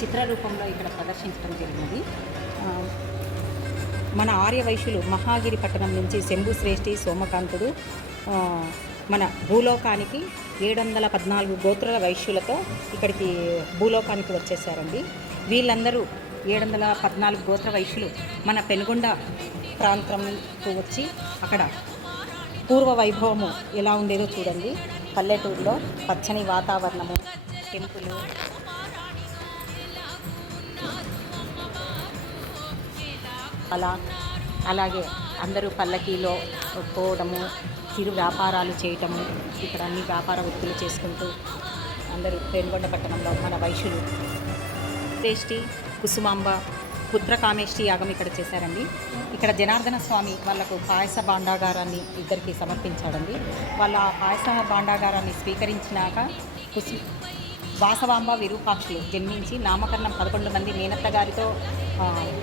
చిత్రరూపంలో ఇక్కడ ప్రదర్శించడం జరిగినది మన ఆర్య వైశ్యులు మహాగిరి పట్టణం నుంచి శంభు శ్రేష్ఠి సోమకాంతుడు మన భూలోకానికి ఏడు వందల పద్నాలుగు గోత్రుల వైశ్యులతో ఇక్కడికి భూలోకానికి వచ్చేసారండి వీళ్ళందరూ ఏడు వందల పద్నాలుగు గోత్ర వైశ్యులు మన పెనుగొండ ప్రాంతంకు వచ్చి అక్కడ పూర్వ వైభవము ఎలా ఉండేదో చూడండి. పల్లెటూరులో పచ్చని వాతావరణము టెంపుల్ అలా అలాగే అందరూ పల్లకీలో పోవడము చిరు వ్యాపారాలు చేయటము ఇక్కడ అన్ని వ్యాపార వృత్తులు చేసుకుంటూ అందరూ పెనుగొండ పట్టణంలో మన వైశ్యులు శ్రేష్ఠి కుసుమాంబ పుత్రకామేష్టి యాగం ఇక్కడ చేశారండి. ఇక్కడ జనార్దన స్వామి వాళ్ళకు పాయస భాండాగారాన్ని ఇద్దరికి సమర్పించాడండి. వాళ్ళ ఆ పాయస భాండాగారాన్ని స్వీకరించినాక కుసు వాసవాంబ విరూపాక్షులు జన్మించి నామకరణం పదకొండు మంది మేనత్త గారితో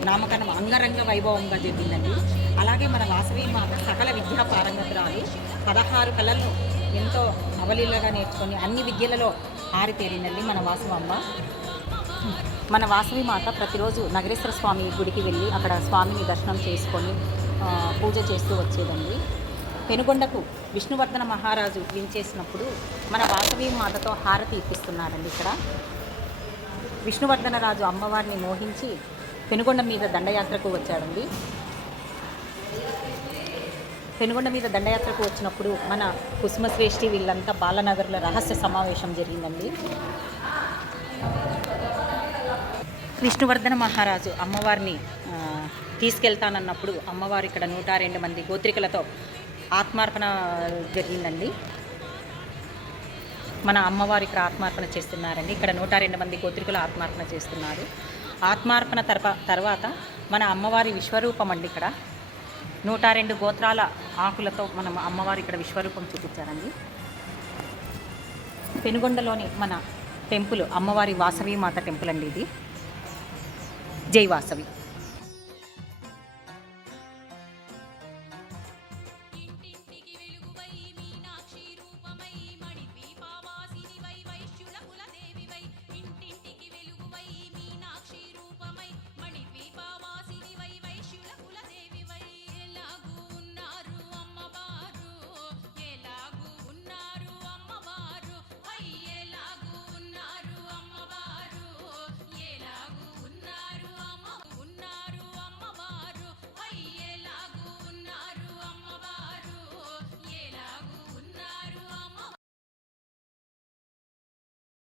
నామకరణం అంగరంగ వైభవంగా జరిగిందండి. అలాగే మన వాసవి మా సకల విద్యా పారంగతురాలు పదహారు కళలు ఎంతో అవలీలగా నేర్చుకొని అన్ని విద్యలలో ఆరితేరిందండి మన వాసవాంబ. మన వాసవి మాత ప్రతిరోజు నగరేశ్వర స్వామి గుడికి వెళ్ళి అక్కడ స్వామిని దర్శనం చేసుకొని పూజ చేస్తూ వచ్చేదండి. పెనుగొండకు విష్ణువర్ధన మహారాజు వించేసినప్పుడు మన వాసవి మాతతో హారతి ఇప్పిస్తున్నారండి ఇక్కడ. విష్ణువర్ధన రాజు అమ్మవారిని మోహించి పెనుగొండ మీద దండయాత్రకు వచ్చాడండి. పెనుగొండ మీద దండయాత్రకు వచ్చినప్పుడు మన కుసుమశ్రేష్ఠి వీళ్ళంతా బాలనగర్లో రహస్య సమావేశం జరిగిందండి. విష్ణువర్ధన మహారాజు అమ్మవారిని తీసుకెళ్తానన్నప్పుడు అమ్మవారు ఇక్కడ నూట రెండు మంది గోత్రికలతో ఆత్మార్పణ జరిగిందండి. మన అమ్మవారు ఇక్కడ ఆత్మార్పణ చేస్తున్నారండి. ఇక్కడ నూట రెండు మంది గోత్రికులు ఆత్మార్పణ చేస్తున్నారు. ఆత్మార్పణ తర్వా తర్వాత మన అమ్మవారి విశ్వరూపం అండి ఇక్కడ. నూట రెండు గోత్రాల ఆకులతో మన అమ్మవారు ఇక్కడ విశ్వరూపం చూపించారండి. పెనుగొండలోని మన టెంపుల్ అమ్మవారి వాసవి మాత టెంపుల్ అండి ఇది. జై వాసవి.